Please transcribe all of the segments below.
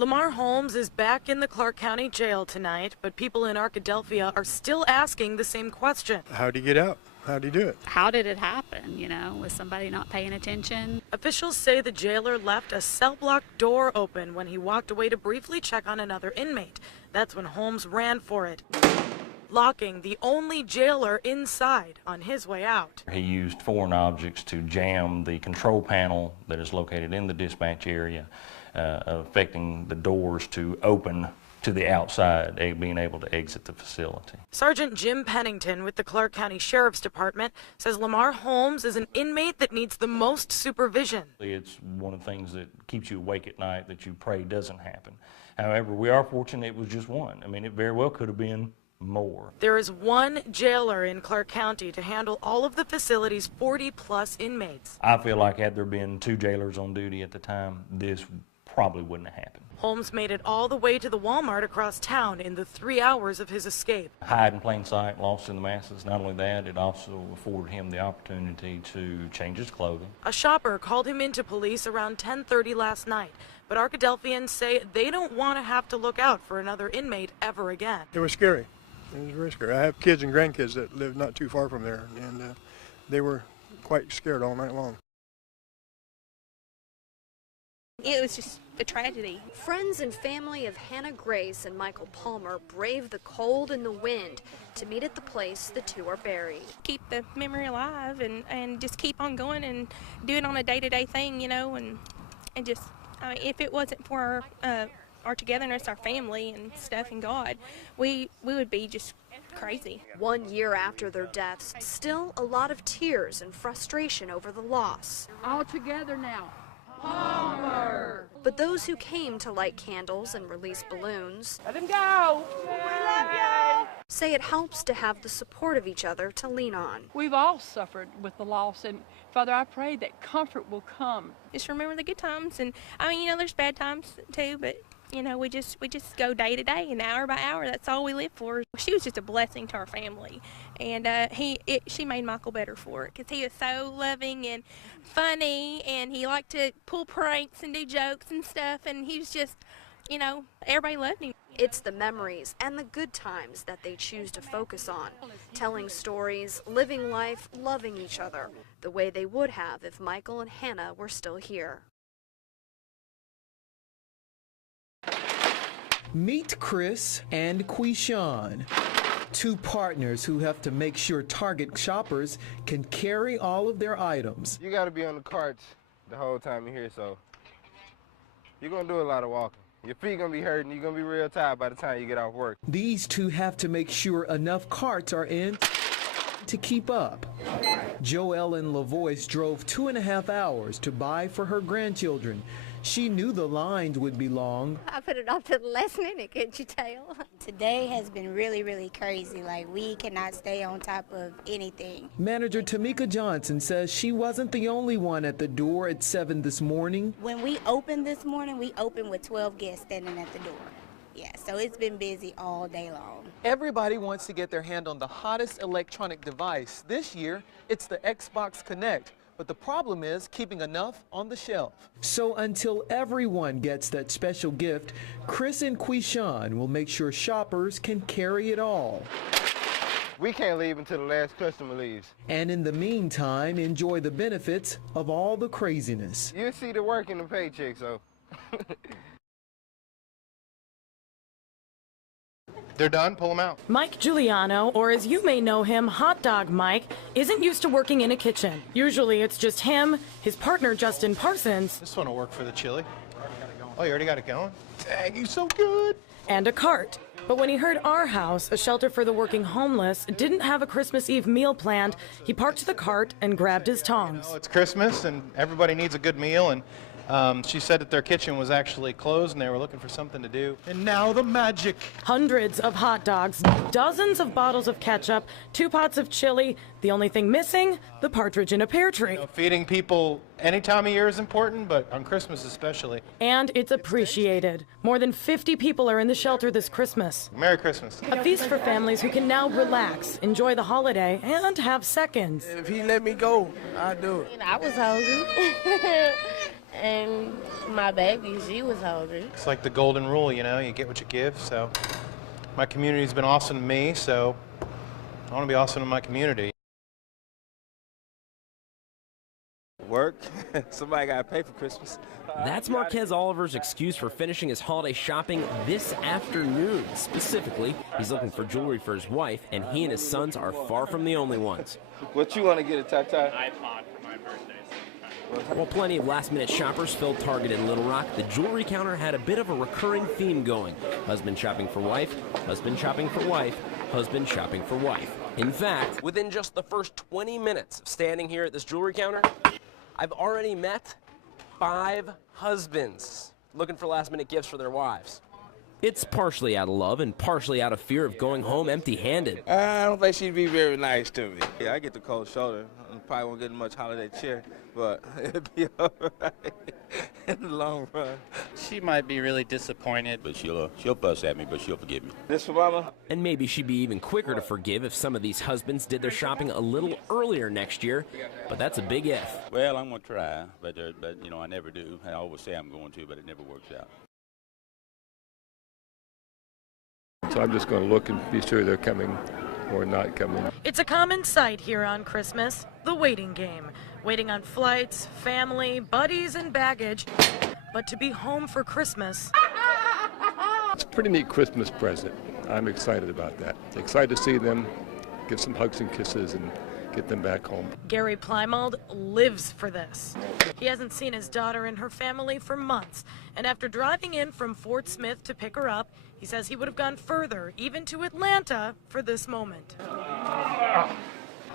Lamar Holmes is back in the Clark County Jail tonight, but people in Arkadelphia are still asking the same question. How'd he get out? How'd he do it? How did it happen? You know, was somebody not paying attention? Officials say the jailer left a cell block door open when he walked away to briefly check on another inmate. That's when Holmes ran for it, locking the only jailer inside on his way out. He used foreign objects to jam the control panel that is located in the dispatch area, affecting the doors to open to the outside, being able to exit the facility. Sergeant Jim Pennington with the Clark County Sheriff's Department says Lamar Holmes is an inmate that needs the most supervision. It's one of the things that keeps you awake at night that you pray doesn't happen. However, we are fortunate it was just one. I mean, it very well could have been more. There is one jailer in Clark County to handle all of the facility's 40-plus inmates. I feel like had there been 2 jailers on duty at the time, this probably wouldn't have happened. Holmes made it all the way to the Walmart across town in the 3 hours of his escape. Hide in plain sight, lost in the masses. Not only that, it also afforded him the opportunity to change his clothing. A shopper called him into police around 10:30 last night, but Arkadelphians say they don't want to have to look out for another inmate ever again. It was scary. It was very scary. I have kids and grandkids that live not too far from there, and they were quite scared all night long. It was just a tragedy. Friends and family of Hannah Grace and Michael Palmer braved the cold and the wind to meet at the place the two are buried. Keep the memory alive and just keep on going and do it on a day-to-day thing, you know, and just, I mean, if it wasn't for our togetherness, our family and stuff and God, we would be just crazy. 1 year after their deaths, still a lot of tears and frustration over the loss. All together now. Palmer! But those who came to light candles and release balloons, Let him go. We love you. Say it helps to have the support of each other to lean on. We've all suffered with the loss, and Father, I pray that comfort will come. Just remember the good times, and I mean, you know, there's bad times too, but you know, we just go day to day and hour by hour. That's all we live for. She was just a blessing to our family, and she made Michael better for it because he was so loving and funny, and he liked to pull pranks and do jokes and stuff, and he was just, you know, everybody loved him. It's the memories and the good times that they choose to focus on, telling stories, living life, loving each other, the way they would have if Michael and Hannah were still here. Meet Chris and Quishan, 2 partners who have to make sure Target shoppers can carry all of their items. You got to be on the carts the whole time you're here, so you're going to do a lot of walking. Your feet going to be hurting. You're going to be real tired by the time you get off work. These 2 have to make sure enough carts are in to keep up. Joellen LaVoice drove 2.5 hours to buy for her grandchildren. She knew the lines would be long. I put it off to the last minute, can't you tell? Today has been really, really crazy. Like, we cannot stay on top of anything. Manager Tamika Johnson says she wasn't the only one at the door at 7 this morning. When we opened this morning, we opened with 12 guests standing at the door. Yeah, so it's been busy all day long. Everybody wants to get their hand on the hottest electronic device. This year, it's the Xbox Connect. But the problem is keeping enough on the shelf. So until everyone gets that special gift, Chris and Quishan will make sure shoppers can carry it all. We can't leave until the last customer leaves. And in the meantime, enjoy the benefits of all the craziness. You see the work in the paycheck, so. They're done, pull them out. Mike Giuliano, or as you may know him, Hot Dog Mike, isn't used to working in a kitchen. Usually it's just him, his partner Justin Parsons. This one will work for the chili. Oh, you already got it going? Dang, you so good. And a cart. But when he heard Our House, a shelter for the working homeless, didn't have a Christmas Eve meal planned, he parked the cart and grabbed his tongs. You know, it's Christmas and everybody needs a good meal, and she said that their kitchen was actually closed and they were looking for something to do. And now the magic. Hundreds of hot dogs, dozens of bottles of ketchup, 2 pots of chili. The only thing missing, the partridge in a pear tree. You know, feeding people any time of year is important, but on Christmas especially. And it's appreciated. More than 50 people are in the shelter this Christmas. Merry Christmas. A feast for families who can now relax, enjoy the holiday, and have seconds. If he let me go, I'd do it. I was hungry. and my baby, she was hungry. It's like the golden rule, you know, you get what you give. So my community's been awesome to me, so I want to be awesome to my community. Work. Somebody got to pay for Christmas. That's Marquez Oliver's excuse for finishing his holiday shopping this afternoon. Specifically, he's looking for jewelry for his wife, and he and his sons are far from the only ones. What you want to get a Tata? iPod for my birthday. While plenty of last-minute shoppers filled Target in Little Rock, the jewelry counter had a bit of a recurring theme going. Husband shopping for wife, husband shopping for wife, husband shopping for wife. In fact, within just the first 20 minutes of standing here at this jewelry counter, I've already met 5 husbands looking for last-minute gifts for their wives. It's partially out of love and partially out of fear of going home empty-handed. I don't think she'd be very nice to me. Yeah, I get the cold shoulder. I probably won't get much holiday cheer, but it'll be all right in the long run. She might be really disappointed, but she'll fuss at me, but she'll forgive me. This for Mama? And maybe she'd be even quicker to forgive if some of these husbands did their shopping a little earlier next year, but that's a big if. Well, I'm going to try, but you know, I never do. I always say I'm going to, but it never works out. So I'm just going to look and be sure they're coming or not coming. It's a common sight here on Christmas, the waiting game. Waiting on flights, family, buddies, and baggage. But to be home for Christmas. It's a pretty neat Christmas present. I'm excited about that. Excited to see them, give some hugs and kisses, and get them back home. Gary Plymald lives for this. He hasn't seen his daughter and her family for months, and after driving in from Fort Smith to pick her up, he says he would have gone further, even to Atlanta, for this moment.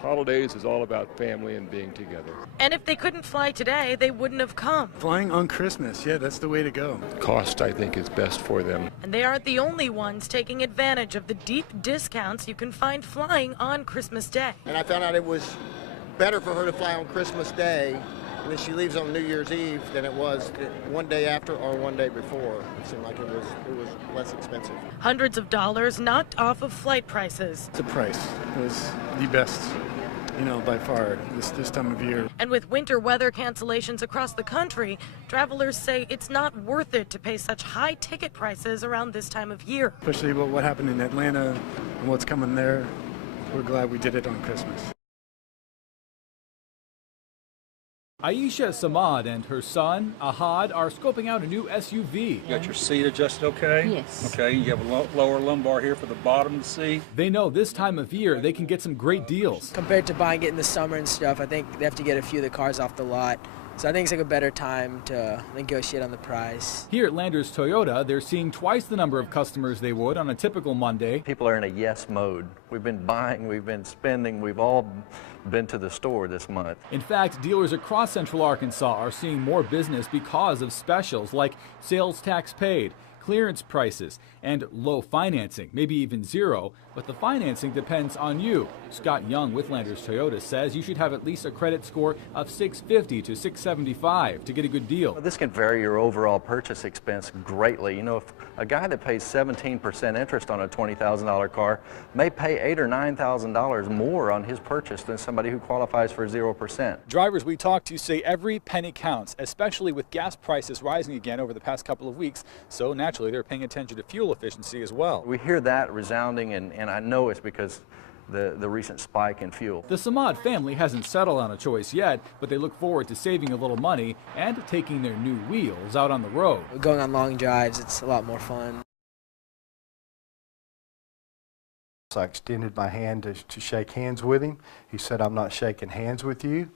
Holidays is all about family and being together. And if they couldn't fly today, they wouldn't have come. Flying on Christmas, yeah, that's the way to go. Cost, I think, is best for them. And they aren't the only ones taking advantage of the deep discounts you can find flying on Christmas Day. And I found out it was better for her to fly on Christmas Day when she leaves on New Year's Eve than it was one day after or one day before. It seemed like it was less expensive. Hundreds of dollars knocked off of flight prices. The price was the best, you know, by far this time of year. And with winter weather cancellations across the country, travelers say it's not worth it to pay such high ticket prices around this time of year. Especially what happened in Atlanta and what's coming there. We're glad we did it on Christmas. Aisha Samad and her son, Ahad, are scoping out a new SUV. You got your seat adjusted okay? Yes. Okay, you have a lower lumbar here for the bottom to see. They know this time of year they can get some great deals. Compared to buying it in the summer and stuff, I think they have to get a few of the cars off the lot. So I think it's like a better time to negotiate on the price. Here at Landers Toyota, they're seeing twice the number of customers they would on a typical Monday. People are in a yes mode. We've been buying, we've been spending, we've all been to the store this month. In fact, dealers across Central Arkansas are seeing more business because of specials like sales tax paid, clearance prices, and low financing, maybe even zero, but the financing depends on you. Scott Young with Landers Toyota says you should have at least a credit score of 650 to 675 to get a good deal. Well, this can vary your overall purchase expense greatly. You know, if a guy that pays 17% interest on a $20,000 car may pay $8,000 or $9,000 more on his purchase than somebody who qualifies for 0%. Drivers we talked to say every penny counts, especially with gas prices rising again over the past couple of weeks, so naturally they're paying attention to fuel efficiency as well. We hear that resounding, and I know it's because the recent spike in fuel. The Samad family hasn't settled on a choice yet, but they look forward to saving a little money and taking their new wheels out on the road. Going on long drives, it's a lot more fun. So I extended my hand to shake hands with him. He said, "I'm not shaking hands with you."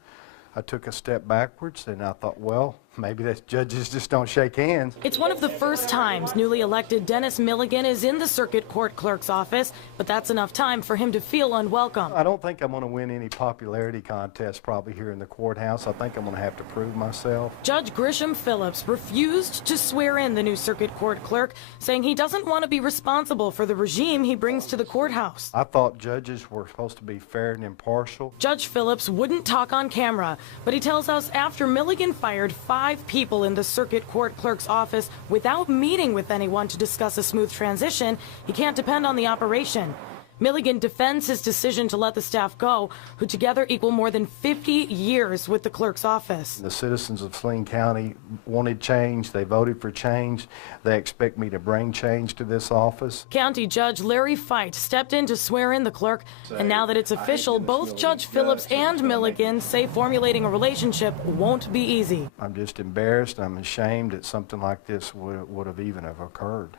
I took a step backwards, and I thought, well, maybe that's judges just don't shake hands. It's one of the first times newly elected Dennis Milligan is in the circuit court clerk's office, but that's enough time for him to feel unwelcome. I don't think I'm going to win any popularity contest probably here in the courthouse. I think I'm going to have to prove myself. Judge Grisham Phillips refused to swear in the new circuit court clerk, saying he doesn't want to be responsible for the regime he brings to the courthouse. I thought judges were supposed to be fair and impartial. Judge Phillips wouldn't talk on camera, but he tells us after Milligan fired 5 people in the circuit court clerk's office without meeting with anyone to discuss a smooth transition, he can't depend on the operation. Milligan defends his decision to let the staff go, who together equal more than 50 years with the clerk's office. The citizens of Saline County wanted change. They voted for change. They expect me to bring change to this office. County Judge Larry Fite stepped in to swear in the clerk, and now that it's official, both Judge Phillips and Milligan say formulating a relationship won't be easy. I'm just embarrassed. I'm ashamed that something like this would have even have occurred.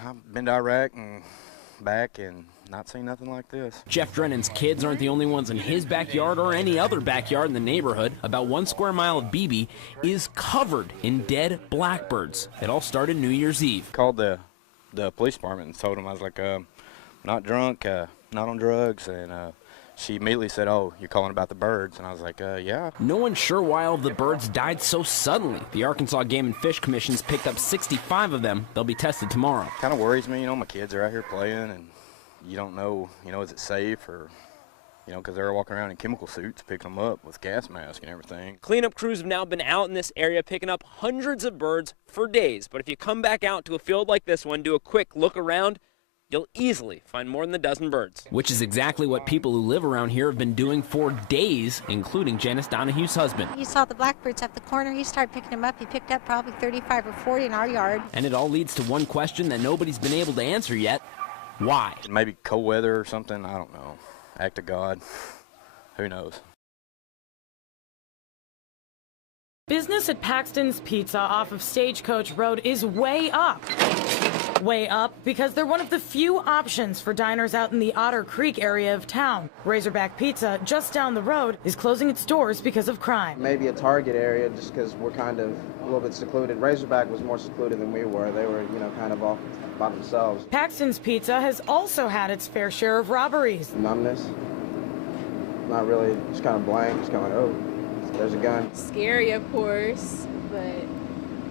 I've been to Iraq and back and not seen nothing like this. Jeff Drennan's kids aren't the only ones in his backyard or any other backyard in the neighborhood. About 1 square mile of Beebe is covered in dead blackbirds. It all started New Year's Eve. Called the police department and told them I was like, not drunk, not on drugs, and she immediately said, "Oh, you're calling about the birds?" And I was like, yeah. No one's sure why all of the birds died so suddenly. The Arkansas Game and Fish Commission's picked up 65 of them. They'll be tested tomorrow. Kind of worries me, my kids are out here playing, and you don't know, is it safe or, because they're walking around in chemical suits, picking them up with gas masks and everything. Cleanup crews have now been out in this area picking up hundreds of birds for days. But if you come back out to a field like this one, do a quick look around, you'll easily find more than a dozen birds. Which is exactly what people who live around here have been doing for days, including Janice Donahue's husband. You saw the blackbirds at the corner. He started picking them up. He picked up probably 35 or 40 in our yard. And it all leads to one question that nobody's been able to answer yet. Why? Maybe cold weather or something. I don't know. Act of God. Who knows? Business at Paxton's Pizza off of Stagecoach Road is way up. Way up because they're one of the few options for diners out in the Otter Creek area of town. Razorback Pizza, just down the road, is closing its doors because of crime. Maybe a target area just because we're kind of a little bit secluded. Razorback was more secluded than we were. They were, kind of off by themselves. Paxton's Pizza has also had its fair share of robberies. Numbness. Not really, just kind of blank, just kind of oh, there's a gun. Scary, of course, but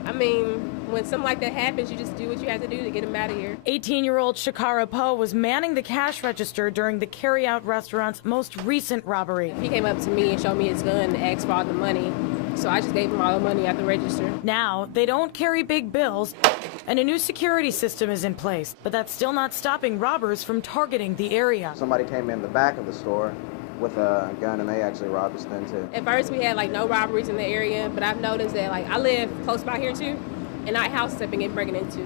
when something like that happens, you just do what you have to do to get them out of here. 18-year-old Shakara Poe was manning the cash register during the carry-out restaurant's most recent robbery. He came up to me and showed me his gun and asked for all the money, so I just gave him all the money at the register. Now, they don't carry big bills, and a new security system is in place, but that's still not stopping robbers from targeting the area. Somebody came in the back of the store with a gun, and they actually robbed us then too. At first we had no robberies in the area, but I've noticed that I live close by here too, and night house stepping and breaking into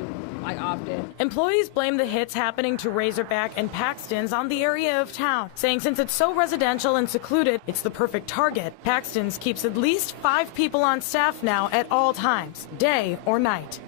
often. Employees blame the hits happening to Razorback and Paxton's on the area of town, saying since it's so residential and secluded, it's the perfect target. Paxton's keeps at least 5 people on staff now at all times, day or night.